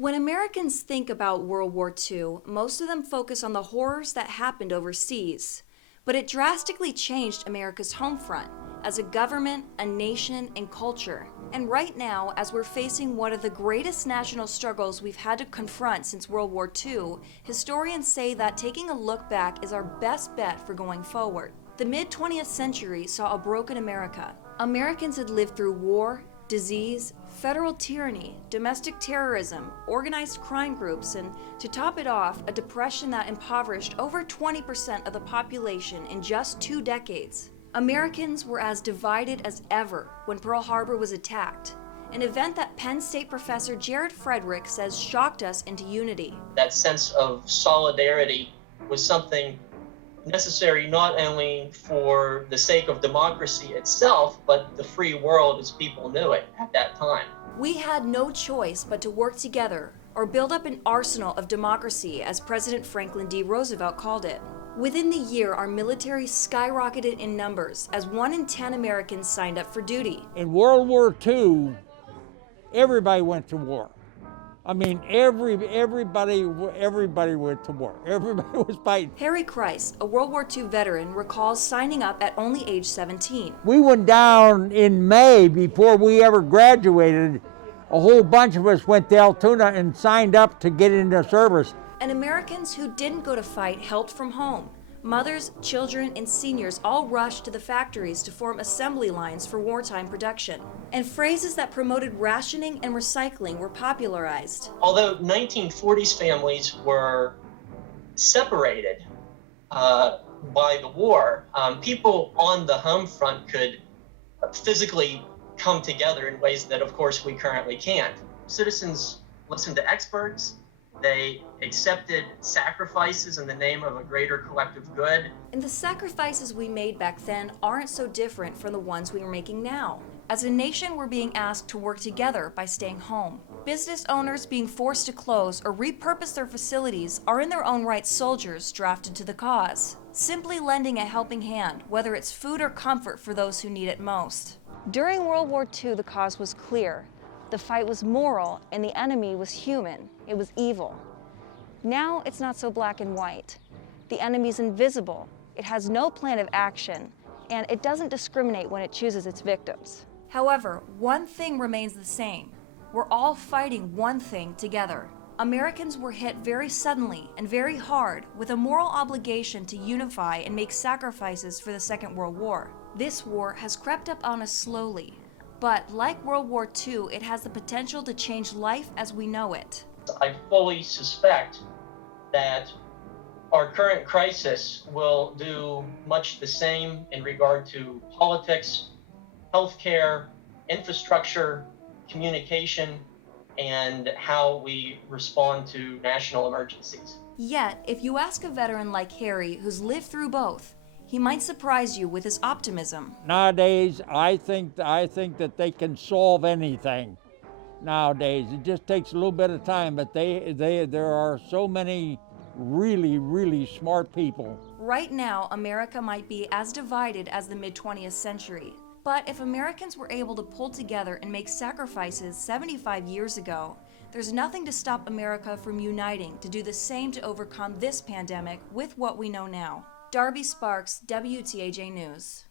When Americans think about World War II, most of them focus on the horrors that happened overseas. But it drastically changed America's home front as a government, a nation, and culture. And right now, as we're facing one of the greatest national struggles we've had to confront since World War II, historians say that taking a look back is our best bet for going forward. The mid-20th century saw a broken America. Americans had lived through war, disease, federal tyranny, domestic terrorism, organized crime groups, and to top it off, a depression that impoverished over 20% of the population in just 2 decades. Americans were as divided as ever when Pearl Harbor was attacked, an event that Penn State professor Jared Frederick says shocked us into unity. That sense of solidarity was something necessary not only for the sake of democracy itself, but the free world as people knew it at that time. We had no choice but to work together or build up an arsenal of democracy, as President Franklin D. Roosevelt called it. Within the year, our military skyrocketed in numbers as 1 in 10 Americans signed up for duty. In World War II, everybody went to war. I mean, everybody went to war. Everybody was fighting. Harry Kreis, a World War II veteran, recalls signing up at only age 17. We went down in May before we ever graduated. A whole bunch of us went to Altoona and signed up to get into service. And Americans who didn't go to fight helped from home. Mothers, children, and seniors all rushed to the factories to form assembly lines for wartime production. And phrases that promoted rationing and recycling were popularized. Although 1940s families were separated by the war, people on the home front could physically come together in ways that, of course, we currently can't. Citizens listened to experts. They accepted sacrifices in the name of a greater collective good. And the sacrifices we made back then aren't so different from the ones we are making now. As a nation, we're being asked to work together by staying home. Business owners being forced to close or repurpose their facilities are in their own right soldiers drafted to the cause, simply lending a helping hand, whether it's food or comfort for those who need it most. During World War II, the cause was clear. The fight was moral, and the enemy was human. It was evil. Now it's not so black and white. The enemy's invisible. It has no plan of action, and it doesn't discriminate when it chooses its victims. However, one thing remains the same. We're all fighting one thing together. Americans were hit very suddenly and very hard with a moral obligation to unify and make sacrifices for the Second World War. This war has crept up on us slowly. But like World War II, it has the potential to change life as we know it. I fully suspect that our current crisis will do much the same in regard to politics, healthcare, infrastructure, communication, and how we respond to national emergencies. Yet, if you ask a veteran like Harry, who's lived through both, he might surprise you with his optimism. Nowadays, I think that they can solve anything. Nowadays, it just takes a little bit of time, but there are so many really smart people. Right now, America might be as divided as the mid-20th century. But if Americans were able to pull together and make sacrifices 75 years ago, there's nothing to stop America from uniting to do the same to overcome this pandemic with what we know now. Darby Sparks, WTAJ News.